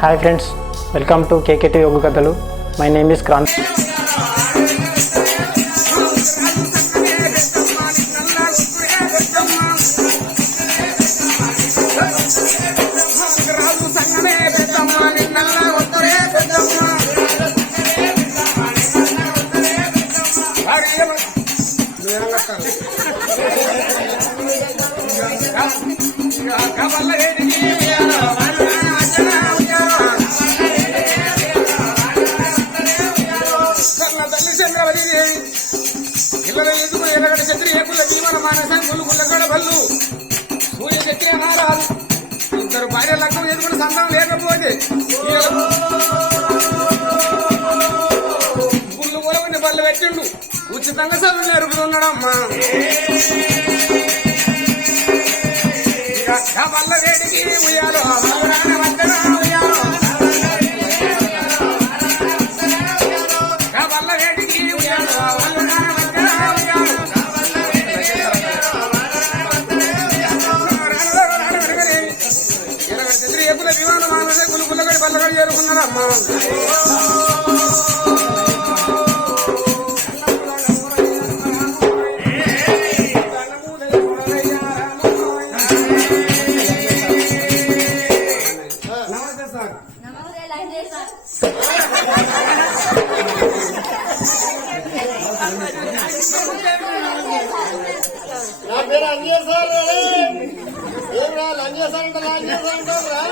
Hi friends, welcome to KKT Yoga Kathalu. My name is Krant. ఇద్దరు భార్య లగ్నం చేసుకుని సంతానం లేకపోతే గుళ్ళు కూరని బల్ల పెట్టిండు ఉచితంగా చదువు నేర్పుతున్నాడమ్మా బల్ల వేడికి ఉయ్యాలో ఉయ్యాలో బల్ల వేడికి ఉయ్యాలో విమానం మానసే గులుగుల్లగడి బల్లగడి చేరుకున్నారమ్మా నా పేరు అంజేసారు ఏమరా లంజేసారంటే లంజేసారంటారా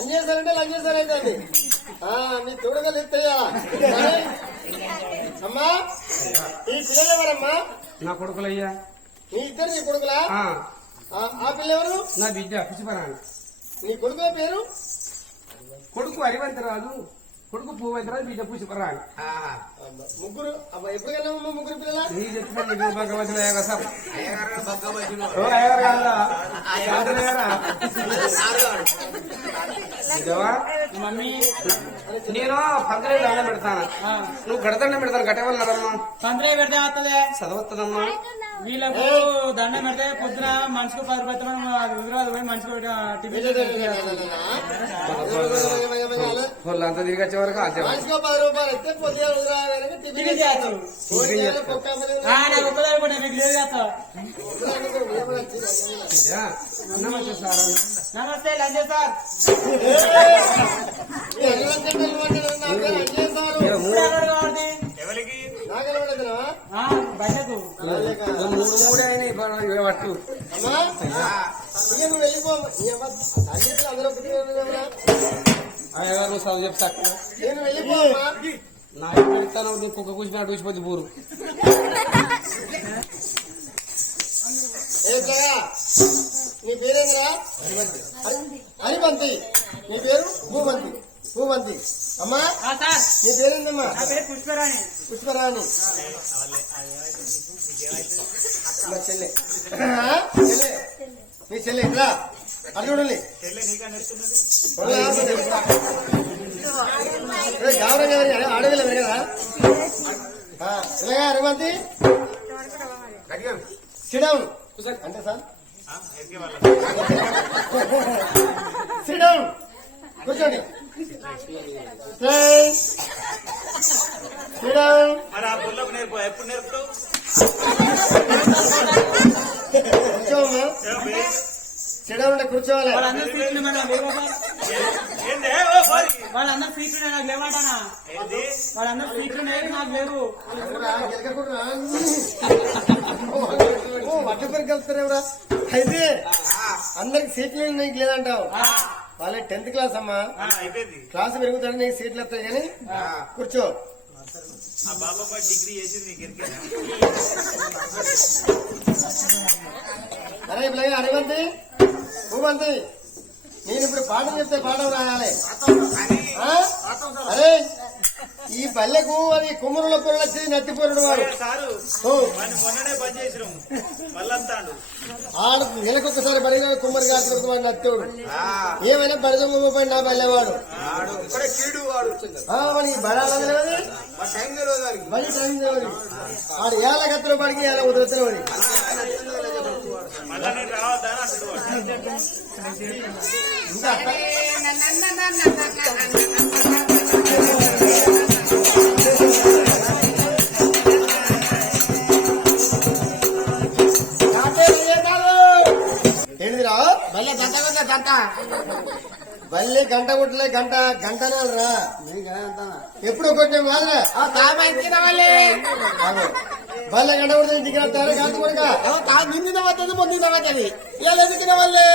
అంజేసారంటే లంజేసారు అయితే నీ తోడుగా ఎత్తయ్యా అమ్మా ఈ పిల్లలు ఎవరమ్మా? నా కొడుకులయ్యా. నీ ఇద్దరు నీ కొడుకులా? ఆ పిల్ల ఎవరు? నా బిడ్డ పుష్పరాణి. నీ కొడుకుల పేరు? కొడుకు హరివంతరాజు, కొడుకు పువ్వంతరాజు, బిడ్డ పుష్పరాణి. ముగ్గురు ఎప్పుడుకన్నా ముగ్గురు పిల్లల? నీ చెప్పిన భగవతులు సార్ మమ్మీ నేను పందిరే దండం పెడతాను, నువ్వు గడదండం పెడతాను. గట్టవల్లమ్మా పందిరే పెడితే వస్తుంది చదవద్దమ్మా. వీళ్ళకు దండం పెడితే పొద్దున మనిషికి 10 రూపాయలు హైదరాబాద్ పోయి మనిషికి వాళ్ళంతా తిరిగి వచ్చే వరకు అంతే. 10 రూపాయలు ఇస్తే పొద్దున నమస్తే సార్. నమస్తే లంజే సార్. బయటకు 3 అయినాయి పట్టు. అయ్యగారు చదువు చెప్తా. నా పెడతాను, నువ్వు కుక్క కూర్చున్నా చూసిపోద్ది పూరు. నీ పేరేంద్రా? హరిబంతి. నీ పేరు భూమంతి. భూమంతి అమ్మా. నీ పేరేందమ్మా? పుష్పరాణి. పుష్పరాణి మా చెల్లె. నీ చెల్లె రా అర్జునుడి గౌరవం గారి అడవిలో కదా ఇలాగా హరిబంతి సిడౌన్ అంటే సార్ సిడౌన్ కూర్చోండి. సిడౌన్ కూర్చోమ్మా. సిడౌన్ కూర్చోవాలి. వాళ్ళందరూ సీట్లు నాకు లేవాటానా? వాళ్ళందరూ సీట్లు నాకు లేవు. పట్టుకొని కలుస్తారేవరా? అయితే అందరికి సీట్లు నీకు లేదంటావు. వాళ్ళ 10th క్లాస్ అమ్మా. క్లాస్ పెరుగుతాడు, నీకు సీట్లు వస్తాయి కానీ కూర్చో. అరే ఇప్పుడు హరివంతి భూమంతి, నేను ఇప్పుడు పాఠం చెప్తే పాఠం రాయాలి. అరే ఈ పల్లెకు అది కుమ్మరుల పొరలు వచ్చి నత్తిపోయినడు వాడు. ఆడు నెలకొకసారి బడిగా కుమ్మరి కాదు వాడు నత్తోడు. ఏమైనా బడిద పోయి నా పల్లెవాడు మనకి బడాలి బడి టైం తెలియదు. ఆడు ఏళ్ళ కత్తలో పడికి ఎలా వదిలితే వాడి ఇంకా ఏంటిదిరా భలే గంట కొట్టే గంట బల్లి గంట కొట్టలే గంట గంటనే రా నేను గంట అంటానా? ఎప్పుడు కొట్టాం కాదురా బల్లె గంట కొడితే ఇంటికి వస్తారా గంట కొడుక నిన్న పడుతుంది మొన్న పడుతుంది ఇలా ఎందుకు వాళ్ళే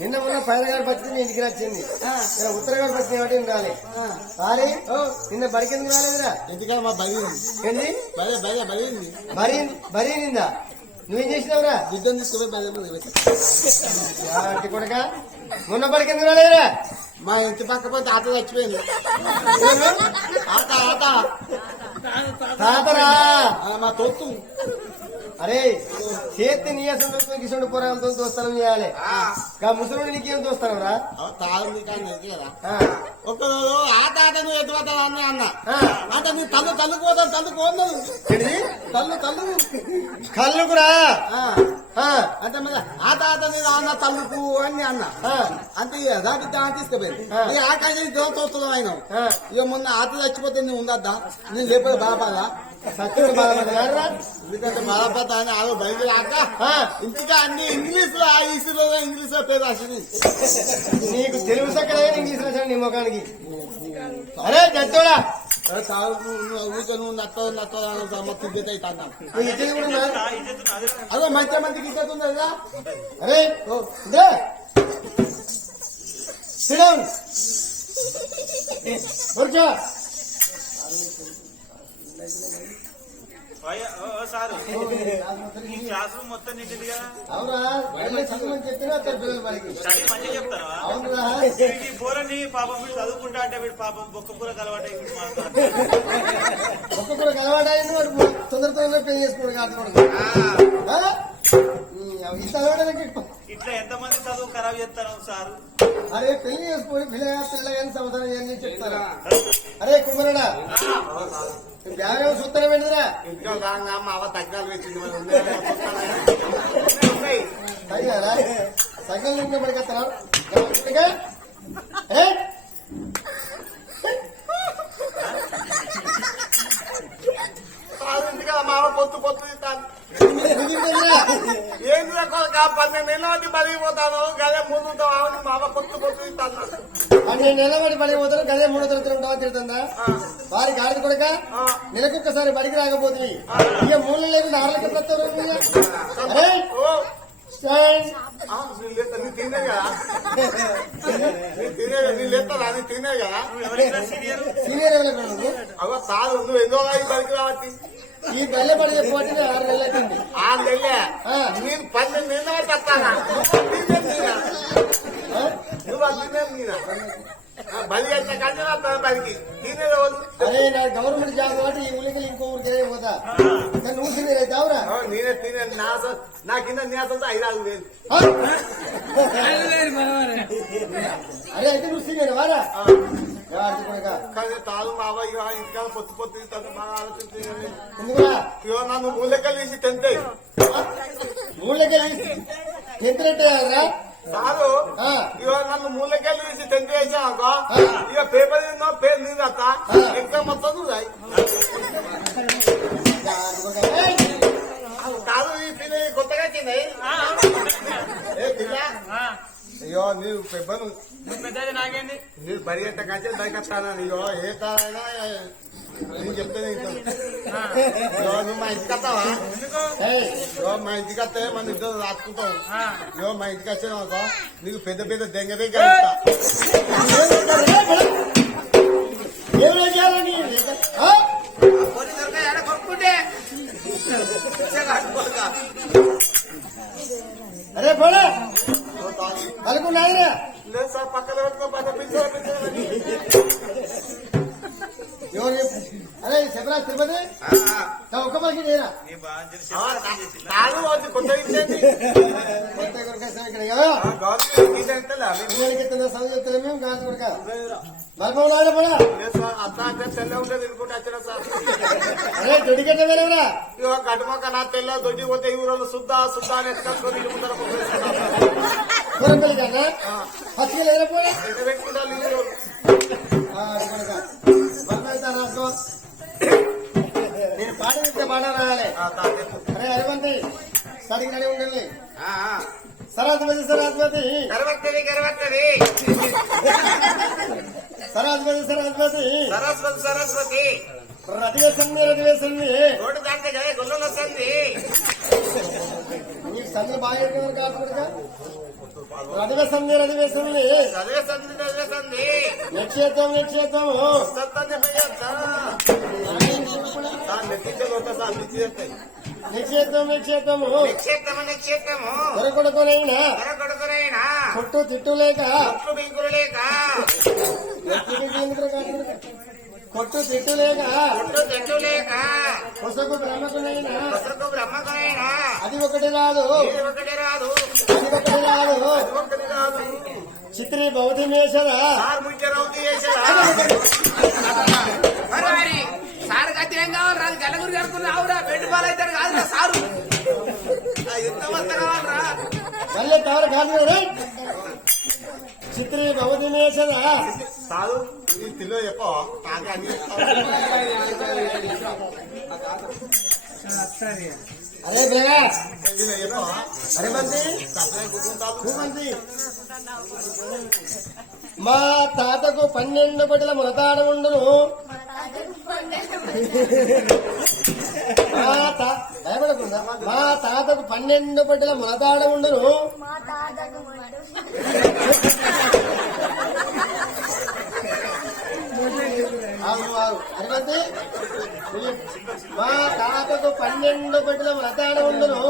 నిన్న మొన్న పైన గారు పచ్చింది ఇంటికి వచ్చింది ఉత్తర గారు పచ్చింది కాబట్టి ఉండాలి సారీ నిన్న బరికి ఎందుకు రాలేదురా ఎందుకంటే మా బలి ఏంది బలి బలి బలింది బరీ నిందా నువ్వేం చేసినావురా యుద్ధం తీసుకుపోయి బలి కొడుక మొన్న బరికి ఎందుకు రాలేదురా మా ఇంటి పక్క పోతే ఆట చచ్చిపోయింది ఆట ఆట తాతరా మా తోత్తు అరే చేతి నీయసం కిషోడు పోరాలతో దోస్తానం చేయాలి ముసలుడు నీకేం దోస్తాను రా తాగు కానీ కదా ఒక్కరోజు ఆట ఆట నువ్వు ఎటు పోతావు అన్న అన్న అంటే నీ తల్లు తల్లుకు పోతావు తల్లుకు పోతావు తల్లు తల్లు కళ్ళుకురా అంటే మరి ఆట ఆట నేను అన్న తల్లుకు అని అన్న అంతే దాటి తీసుకుపోయింది ఈ ఆకాశం తోస్తున్నావు ఆయన ఇక మొన్న ఆట చచ్చిపోతే నువ్వు ఉండద్దా నేను చెప్పేది బాధపడా సత్యుడు బాధపడ్డారా ఎందుకంటే బాధపడతా అని ఆలో బయట రాక ఇంటిగా అన్ని ఇంగ్లీష్ లో ఆ ఈసులో ఇంగ్లీష్ లో పేరు రాసింది నీకు తెలుగు సక్కడే ఇంగ్లీష్ రాశాను నీ ముఖానికి అరే జడ్డోడా ఊరికే నువ్వు నచ్చదు మొత్తం ఇద్దరు అవుతా నువ్వు ఇచ్చేది కూడా ఉందా? అదో మంచి మందికి ఇచ్చేది ఉంది కదా అరే ఇదే సిడౌన్ కూర్చో సారు క్లాస్ రూమ్ మొత్తం నిండింది కదా. అవునా వెళ్ళి చదువుని చెప్పినా పిల్లలు మనకి స్టడీ మంచిగా చెప్తారా? అవునా వీడికి బోరని పాపం వీడు చదువుకుంటా అంటే వీడు పాపం బొక్క కూర కలవాట వీడు మాట్లాడు. ఒక్కొక్కరు అలవాటైంది వాడు తొందరగా పెళ్లి చేసుకోవడం కాదు ఇంత అలవాటు ఇట్లా ఎంతమంది చదువు ఖరాబ్ చేస్తాను సారు. అరే పెళ్లి చేసుకోండి పిల్లగాని సంవత్సరం ఏం చెప్తారా అరే కుమరడా బ్యాగ్ సూత్రం ఏంటిదిరా ఇంట్లో రాగా మా అవ్వ తగ్గాలు పెట్టింది తగ్గారా తగ్గలు ఇంట్లో పడికెత్తారా ఇంటిగా మా అవ్వ పొత్తు పొత్తు ఇస్తాను ఏంటి 12 నెలల మంది పడిపోతాను గదే ముందు ఆవిడ మా అవ్వ పొత్తు పొత్తు ఇస్తాను 12 నెలల బడి పడిపోతారు గదే 3 తరగతులు ఉంటావా తిడుతుందా వారికి ఆడది కొడుక నెలకొక్కసారి బడికి రాకపోతుంది ఇక 3 నెలలు లేకుండా 6 లెక్కలు వస్తారు అరే తినే కదా తినే కదా సీనియర్ సీనియర్ ఎవరు అవ్వ కాదు నువ్వు ఎన్నో బడికి రావచ్చు ఈ బెల్ల పడి పోటీ 6 నెలలు అవుతుంది 6 నెలలే నేను 12 నెలల వస్తానా నువ్వు అంటున్నా బలి అయితే కంటే బడికి తినే రోజు అరే నా గవర్నమెంట్ జాబ్ కాబట్టి ఈ ఊరికి ఇంకో ఊరికి పోతా నువ్వు సీనియర్ అయితే అవురా నేనే తినే నా కింద నేసంతా 5,000 అరే అయితే నువ్వు సీనియర్ వారా కానీ తాను మా అవ్వ ఇంటికాడ పొత్తు పొత్తు తను బాగా ఆలోచించింది ఎందుకురా ఇగో నన్ను మూలెక్కలు తీసి తెంతే 3 లెక్కలు ఎంతనట్టు కాదు ఇగో నన్ను మూలెక్కలు తీసి తెంతే వేసాక ఇక పేపర్ తిన్నా పేరు నీరు అత్త ఎగ్జామ్ మొత్తం చూసాయి కాదు ఈ పిల్ల కొత్తగా వచ్చింది ఏ పిల్ల అయ్యో నీవు పెబ్బను పెద్దది నాకేంటి నీవు బడి ఎట్ట కంటే బయట వస్తాను అయ్యో ఏ తారైనా నేను చెప్తే నువ్వు మా ఇంటికి వస్తావా మా ఇంటికి వస్తే మన ఇద్దరు రాసుకుంటాం ఇగో మా ఇంటికి వచ్చాను నీకు పెద్ద పెద్ద దెంగ దగ్గర అరే పోలే అనుకున్నాయిరా లేదు సార్ పక్కన ఎవరు అరే చెప్పరా తిరుపతి ఒక్క పలికి నేరా నీ బాగా తెలిసి తాను వచ్చి కొత్త ఇచ్చేది కొత్త కొరకేసాం ఇక్కడ గవర్నమెంట్ చదువు చెప్తారా మేము కాదు కొరక మర్మం ఆడపడా అత్త అంటే తెల్ల ఉంటే తినుకుంటే వచ్చిన సార్ అరే దొడిగట్ట వేరేవరా ఇగో గడ్డమక్క నా తెల్ల దొడ్డి పోతే ఈ ఊరోళ్ళు శుద్ధ శుద్ధ అని ఎత్తుకొని ముందర కూరపల్లి కన్నా పచ్చిగా లేకపోయా ఎక్కడ పెట్టుకుంటా నీళ్ళు నేను పాట చెప్తే పాట రావాలి. అరే హరిమంతి సరిగ్గా రెడీ ఉండండి. సరాధిపతి సరాధిపతి గర్వత్తది గర్వత్తది సరాధిపతి సరాధిపతి సరస్వతి సరస్వతి రతివేసంది రతివేసంది రోడ్డు దాటితే కదా గుళ్ళలు వస్తుంది నీకు సందులు బాగా కాకుండా రతివేసంది రతివేసంది చదివేస్తుంది చదివేస్తుంది నిక్షేత్రం నిక్షేత్రము నిక్షేత్రం నిక్షేత్రము నిక్షేత్రము నిక్షేత్రము దొరకొడుకునైనా కొడుకునైనా కొట్టు తిట్టు లేక కొట్టు బింకులు లేక కొట్టు తిట్టు లేక కొట్టు చెట్టు లేక కొసకు బ్రహ్మకునైనా కొసకు బ్రహ్మకునైనా అది ఒకటి రాదు ఇది ఒకటి రాదు అది ఒకటి రాదు ఒకటి రాదు చిత్రి భౌతిమేశ్వర సార్ ముఖ్యరవుతీ చేసేదా సార్ గతి ఏం కావాలి రాదు గల్లగురి జరుపుకుని రావురా బెడ్ బాల్ అయితే కాదురా సారు ఎంత వస్త కావాలరా మళ్ళీ తవర కాదు చిత్రి భౌతిమేశ్వర సారు ఈ తిల్లో చెప్ప అరే బేగా చెప్ప అరే మంది సప్లై కూర్చుంటారు మంది మా తాతకు 12 పట్ల మునతాడ ఉండును భయపడకుండా మా తాతకు 12 పట్ల మునతాడ ఉండును అరవది మా తాతకు 12 పట్ల మునతాడ ఉండును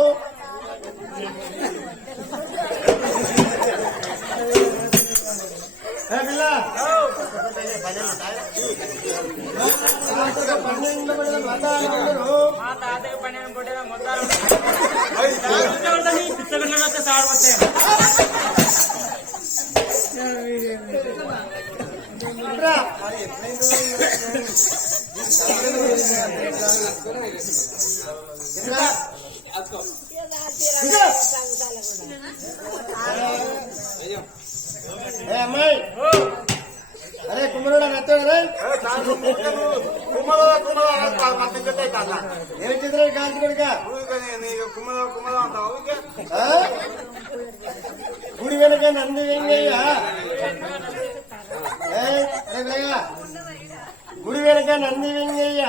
పిల్ల 12 పట్ల మునతాడ ఉండును మా తాతయ్య 12 కొట్టిన మొత్తాలు పిచ్చగడ్డలు వస్తే సార్ వస్తే అమ్మాయి అరే కుమ్మరుడు నచ్చాడు ఏం చిత్ర కాంతికుడిగా గుడి వెనుక నంది వెంగయ్య గుడి వెనుక నంది వెంగయ్య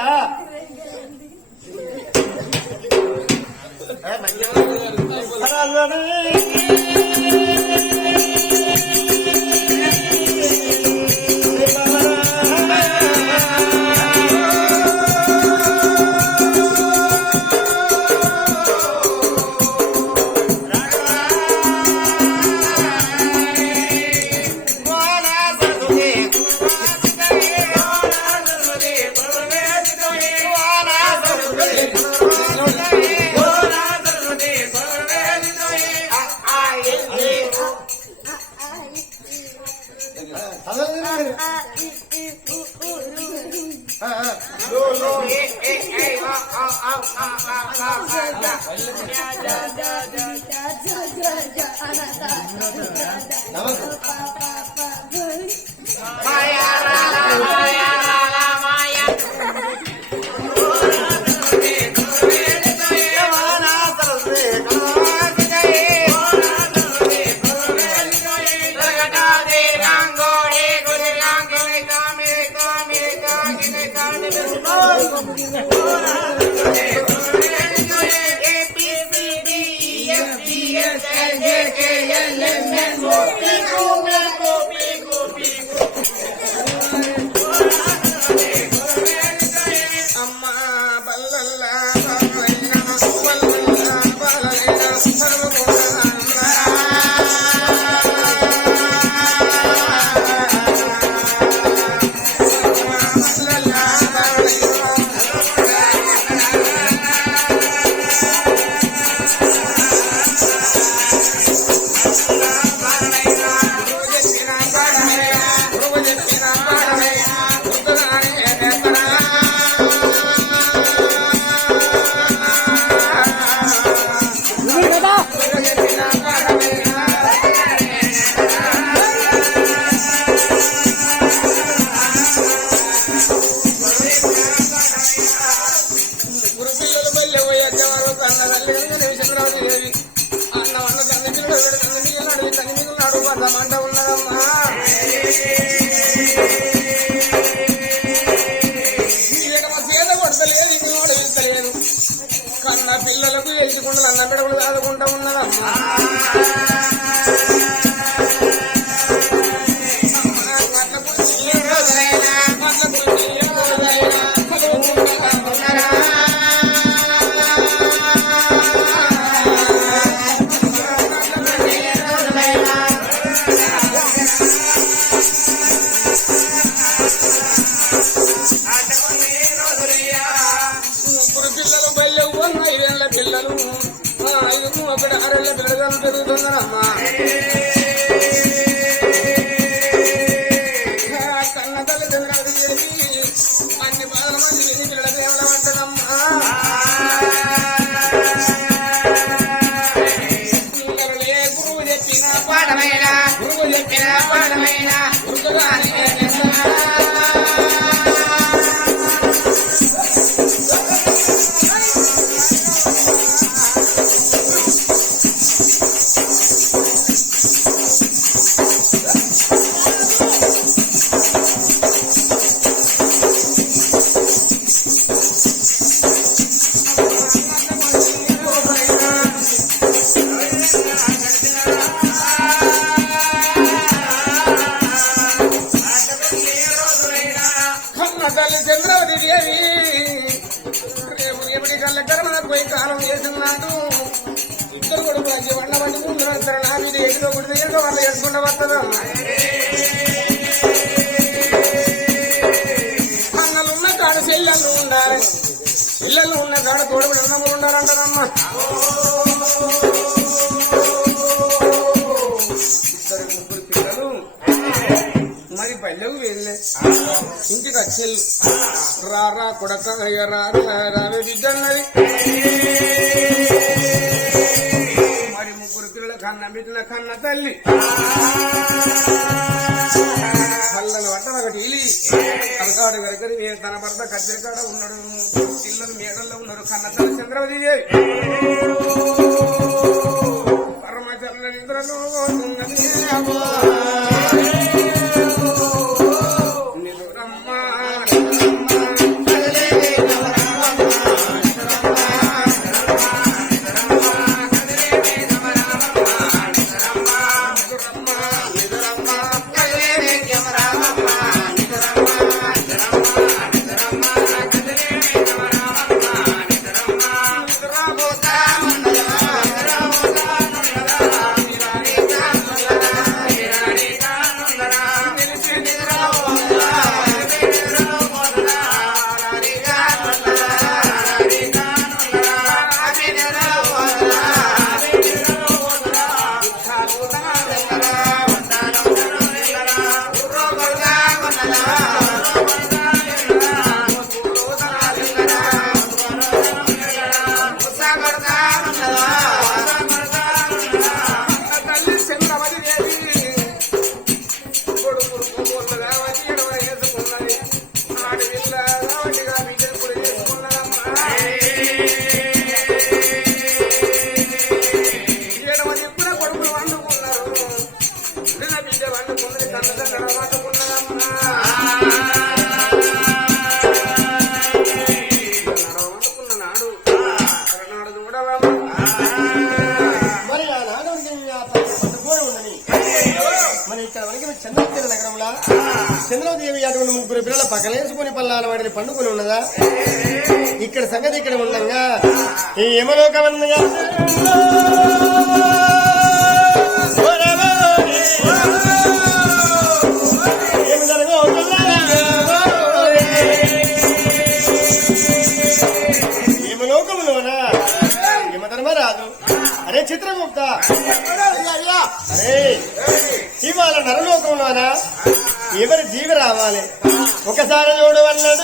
పెరుగుతుందనమ్మా కన్న తల్లి చంద్రావతి అన్ని బాధల మంది ఎన్ని పిల్లల దేవుల పట్టదమ్మా పిల్లలే గురువు చెప్పిన పాఠమైన గురుగాలి తల్లి చంద్రవతి దేవి రేపు ఎప్పటి కళ్ళ పోయి కాలం చేస్తున్నాడు ఇద్దరు కొడుకు వచ్చి వండ వండుకుంటున్నారు నా మీద ఎదులో కొడుతు ఏదో వాళ్ళు వేసుకుంటూ వస్తుందా అన్నలున్న కాడ చెల్లెళ్ళు ఉండాలి పిల్లలు ఉన్న కాడ తోడుబడి అన్నములు ఉండాలంటారమ్మా ఇద్దరు ముగ్గురు పిల్లలు మరి పల్లెకు వెళ్ళే ఇంటికి వచ్చేళ్ళు రారా కొడక రావే బిడ్డన్నది మరి ముగ్గురు పిల్లల కన్న బిడ్డల కన్న తల్లి పల్లెలు పట్టం ఒకటి ఇలి అలకాడు గరకరి తన భర్త కచ్చరికాడ ఉన్నాడు పిల్లలు మేడల్లో ఉన్నారు కన్న తల్లి చంద్రవతి పరమచంద్ర నిద్రలో చంద్రదేవి అటువంటి ముగ్గురు పిల్లల పక్కలేసుకుని పల్లాల వాడిని పండుకొని ఉన్నదా ఇక్కడ సంగతి ఇక్కడ ఉండగా ఈ యమలోకమన్నగా యమలోకములోనా యమధర్మరాజు అరే చిత్రగుప్త అరే ఇవాళ నరలోకంలోనా ఎవరి జీవి రావాలి ఒకసారి చూడు అన్నాడు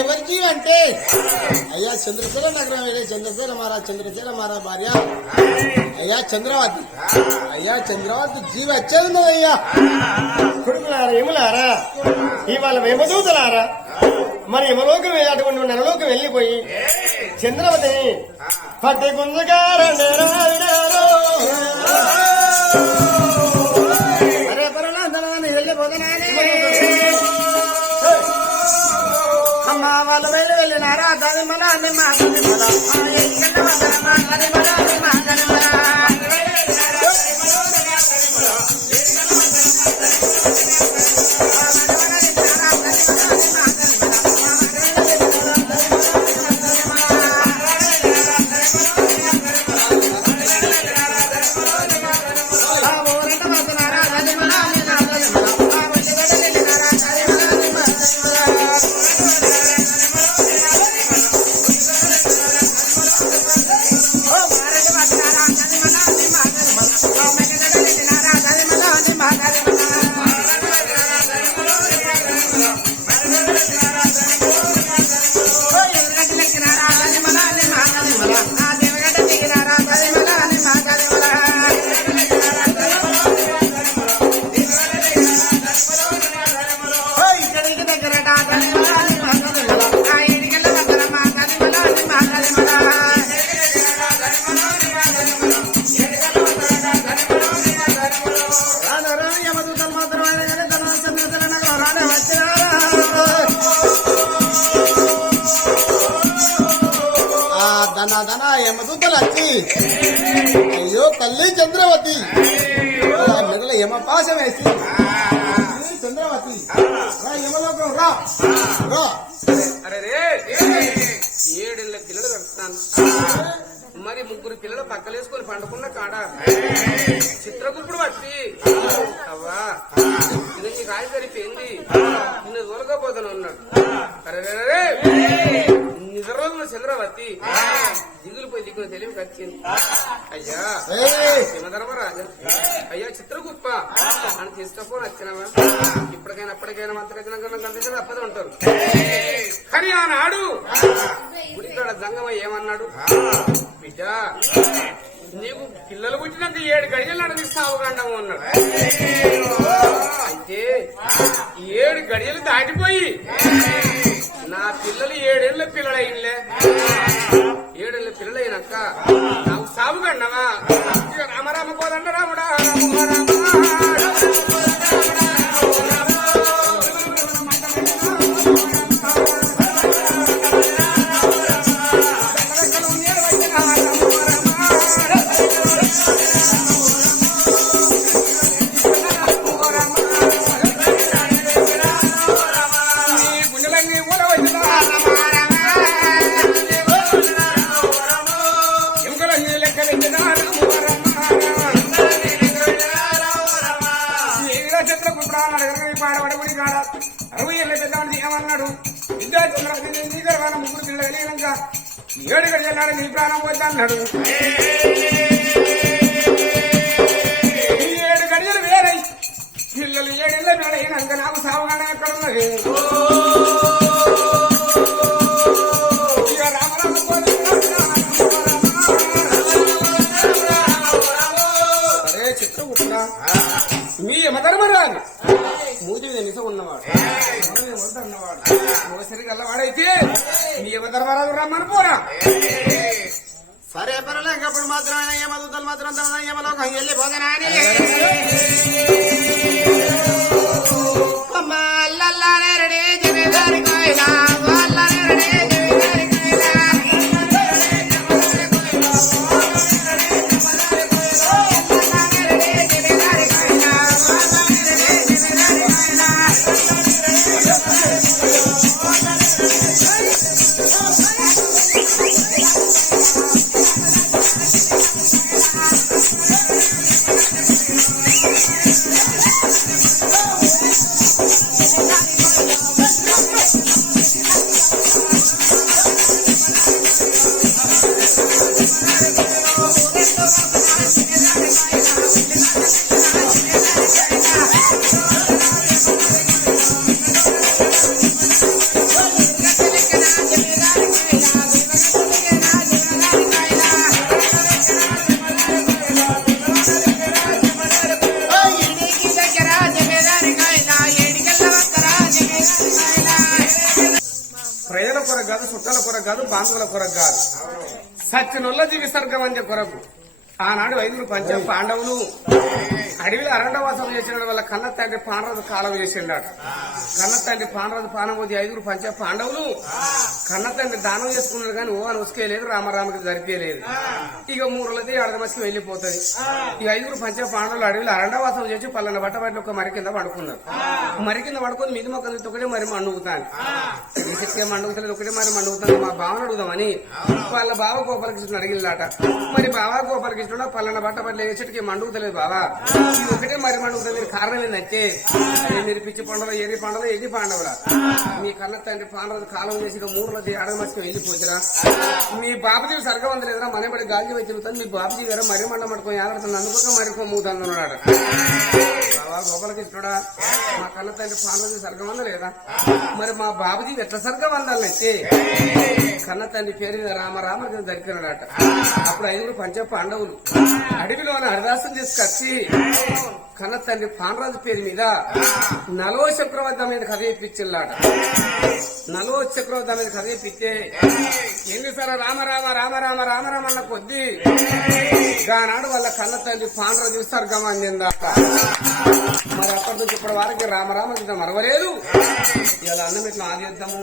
ఎవరి జీవి అంటే అయ్యా చంద్రశేఖర నగరం వెళ్ళే చంద్రశేఖర మారా భార్య అయ్యా చంద్రవతి జీవి వచ్చేది ఉన్నదయ్యా కొడుకులారా యములారా ఇవాళ యమదూతలారా మరి యమలోకం అటువంటి నరలోకం వెళ్ళిపోయి చంద్రవతిని పట్టి గుంజగారు అరే పరనాథనాన్ని వెళ్ళిపోతున్నానే అమ్మ వాళ్ళు వెళ్ళినారా దాని మన అయ్యో తల్లి చంద్రవతి మెడలో యమపాశం వేసి చంద్రవతి రా యమలోకం రా రా. అరే రే 7 ఏళ్ల పిల్లలు కడతాను మరి 3 పిల్లలు పక్కలేసుకొని పండుకున్న కాడ చిత్రగుప్పుడు పట్టి అవ్వా ఇది నీ రాయి సరిపోయింది నిన్ను దొరకపోతాను అన్నాడు. అరే నిజరోజున చంద్రవతి దిగులుపోయి దిగులు తెలివి కచ్చింది. అయ్యా ధర్మరాజు అయ్యా చిత్రగుప్ప అని తీసుకపోని వచ్చినవా ఇప్పటికైనా అప్పటికైనా మంత్రికైనా తప్పదు అంటారు. కానీ ఆనాడు గుడికాడ జంగమ ఏమన్నాడు, బిడ్డ నీకు పిల్లలు పుట్టినాక 7 గడియలు నడిపిస్తావు గండము అన్నాడు. అయితే 7 గడియలు దాటిపోయి నా పిల్లలు 7 ఏళ్ల పిల్లలైనలే. 7 ఏళ్ల పిల్లలైనాక నాకు సాగు గండమా రామరామ కోదండ రాముడా పాడబడి కాడ 60 ఏళ్ళ పెద్దవాడిని ఏమన్నాడు, విద్యాచంద్ర 3 పిల్లలు కలిగినాక 7 గడియలు నీ ప్రాణం పోతా అన్నాడు. 7 గడియలు వేరై పిల్లలు 7 ఏళ్ళ వేరైనాక నాకు సావగానే ఎక్కడ ఉన్నది. అరే చిత్రగుప్త మీ యమధర్మరాజు మూది నిమిషం ఉన్నవాడు అన్నవాడు ఒకసారి గల్లవాడైతే మీ యమధర్మరాజు రమ్మని పోరా. సరే పర్వాలేదు మాత్రమే యమదూతలు మాత్రం యమలోకం వెళ్ళిపోతానా అని ప్రజల కొరకు కాదు, చుట్టాల కొరకు కాదు, బాంధవుల కొరకు కాదు, సత్యనుల్ల జీవిసర్గం అనే కొరకు ఆనాడు 5 పంచ పాండవులు అడవిలో అరణ్యవాసం చేసిన వల్ల కన్న తండ్రి పాండరాజు కాలం చేసిన్నాడు. కన్న తండ్రి పాండరాజు పానబోది 5 పంచ పాండవులు కన్న తండ్రి దానం చేసుకున్నారు కానీ ఓ అని ఉసుకేయలేదు, రామరామకి జరిపేయలేదు. ఇక 3 రోజులైతే అడదమసికి వెళ్లిపోతుంది. ఈ 5 పంచ పాండవులు అడవిలో అరణ్యవాసం చేసి పల్లెన బట్టబట్టి ఒక మరి కింద పడుకున్నారు. మరి కింద పడుకొని మిది మొక్కలు ఒకటే మరి మండుగుతాను, మండుగుతలేదు ఒకటే మరి మండుగుతాను. మా బావను అడుగుదామని వాళ్ళ బావ గోపాలకృష్ణ అడిగిలాట. మరి బావ గోపాలకృష్ణ పల్లెన బట్టబట్టి వేసేటికి మండుగుతలేదు బావా, ఇది ఒకటే మరి మండుగుతుంది, కారణం ఏంటంటే మీరు పిచ్చి పండుగ ఏది పండుగ ఏది పాండవులా మీ కన్న తండ్రి పాండవులు కాలం చేసి 3 రోజులు అడగమర్చి వెళ్ళిపోతురా. మీ బాబుజీ సరిగా అందలేదురా మనబడి గాలి వచ్చి తిరుగుతాను, మీ బాబుజీ గారు మరి మండ పట్టుకొని ఆడుతాను అందుకోక మరికో మూతున్నాడు. బాబా గోపాలకృష్ణుడా మా కన్న తండ్రి పాండవులు సరిగా అందలేదా, మరి మా బాబుజీ ఎట్లా సరిగా అందాలంటే కన్న తండ్రి పేరు మీద రామరామ దొరికినాడట. అప్పుడు 5 పంచ పాండవులు అడవిలో హరిదాసం తీసుకొచ్చి కన్న తండ్రి పాండరాజు పేరు మీద 40 చక్రవర్తి మీద కథ ఇప్పించిల్లాట. 40 చక్రవర్తి మీద కథ ఇప్పిస్తే ఎన్నిసార్లు రామరామ రామరామ రామరామ అన్న కొద్దీ దానాడు వాళ్ళ కన్న తండ్రి పాండరాజు విసర్గం అందిందాక. మరి అప్పటి నుంచి ఇప్పటి వరకు రామరామ కింద మరవలేదు. ఇలా అన్నం ఇట్లా ఆదిద్దాము.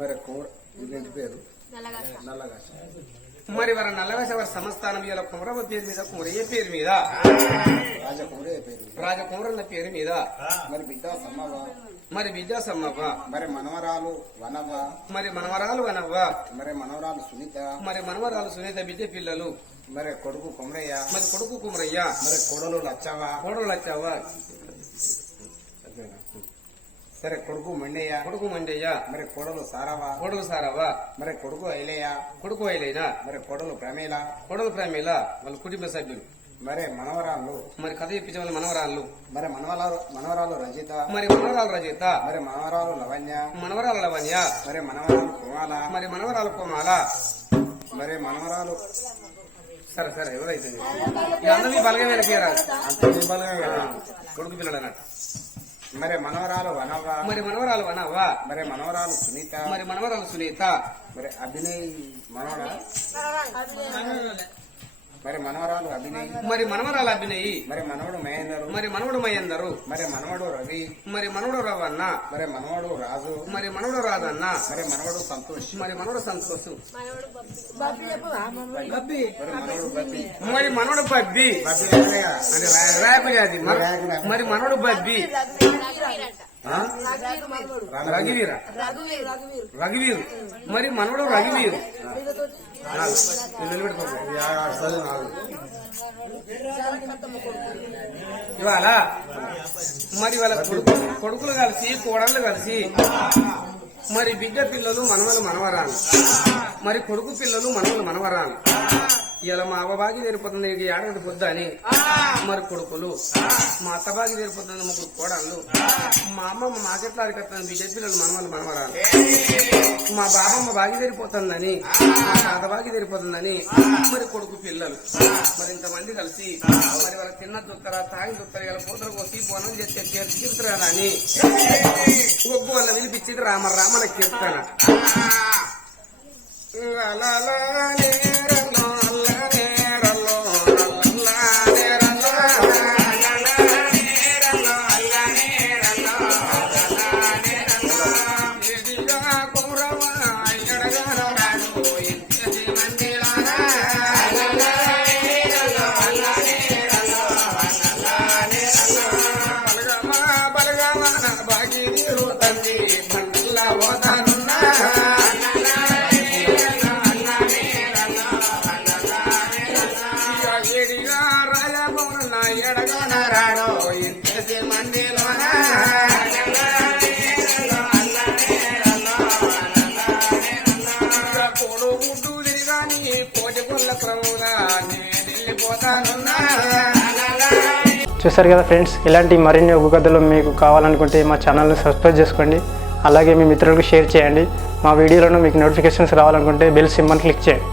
మరి కూర పేరు నల్లగా మరి వారి నల్లవేశ వారి సంస్థానం ఇలా కుమరవ పేరు మీద కుమరయ్య పేరు మీద రాజకుమరే పేరు రాజకుమరన్న పేరు మీద మరి బిడ్డ సమ్మవ్వ మరి విద్యా సమ్మవ్వ మరి మనవరాలు వనవ్వ మరి మనవరాలు వనవ్వ మరి మనవరాలు సునీత మరి మనవరాలు సునీత బిడ్డ పిల్లలు మరి కొడుకు కొమరయ్య మరి కొడుకు కుమరయ్య మరి కోడలు లచ్చవ్వ కోడలు వచ్చావా సరే కొడుకు మండయ్య కొడుకు మండయ్య మరి కోడలు సారవ కొడుకు సారవా మరి కొడుకు ఐలయ్య కొడుకు అయిలైనా మరి కోడలు ప్రమేల కొడుకు ప్రేమిల వాళ్ళ కుటుంబ సభ్యులు మరి మనవరాళ్ళు మరి కథ ఇప్పించే వాళ్ళ మనవరాళ్ళు మరి మనవరాలు రజిత మరి మనవరాలు రచయిత మరి మనవరాలు లవణ్య మనవరాల లవణ్య మరి మనవరాలు కుమాల మరి మనవరాలు కోమాల మరి మనవరాలు సరే సరే ఎవరైతే అందరినీ బలగమైన పేరా అంత సింబల్గా కదా. కొడుకు పిల్లలు అన్నట్టు మరి మనవరాలు వనవ్వ మరి మనవరాలు వనవ్వ మరి మనవరాలు సునీత మరి మనవరాలు సునీత మరి అభినయ్ మనవరా మరి మనవరాలు అభినయ్ మరి మనవరాలు అభినయి మరి మనవడు మహేందరు మరి మనవడు మయందరు మరి మనవడు రవి మరి మనవడు రవన్న మరి మనవడు రాజు మరి మనవడు రాదన్న మరి మనవడు సంతోష్ మరి మనవడు సంతోష్ మరి మనవడు బబ్బి మరి మనవడు బబ్బి బబ్బి లేదుగా. అంటే రాయపడి అది మరి మనవడు బబ్బి ఆ? రఘువీర రఘువీరు మరి మనవడు రఘువీరు నిలబెట్టుకోండి ఇది అసలు నాలుగు. ఇవాళ మరి వాళ్ళ కొడుకులు కలిసి కోడళ్ళు కలిసి మరి బిడ్డ పిల్లలు మనవలు మనవరాలు మరి కొడుకు పిల్లలు మనవలు మనవరాలు ఇలా మా అవ్వ బాగి తెరిపోతుంది ఏడాది పొద్దు అని మరి కొడుకులు మా అత్త బాగి తెరిపోతుంది ముగ్గురు కోడళ్ళు మా అమ్మమ్మ మాకెట్లా అరికత్తుంది బిడ్డ పిల్లలు మనవలు మనవరాలు మా బాబమ్మ బాగి తెరిపోతుందని మా తాత బాగి తెరిపోతుందని మరి కొడుకు పిల్లలు మరి ఇంతమంది కలిసి మరి వాళ్ళ తిన్న దుత్తర తాగి దుత్తర ఇలా కూతురు కోసి బోనం చేస్తే తీరుతారు కదా అని ఒగ్గు వాళ్ళ నిలిపించి రామ రామల కీర్తన చూసారు కదా ఫ్రెండ్స్, ఇలాంటి మరిన్ని ఒగ్గు కథలు మీకు కావాలనుకుంటే మా ఛానల్ని సబ్స్క్రైబ్ చేసుకోండి. అలాగే మీ మిత్రులకు షేర్ చేయండి. మా వీడియోలను మీకు నోటిఫికేషన్స్ రావాలనుకుంటే బెల్ సింబల్ క్లిక్ చేయండి.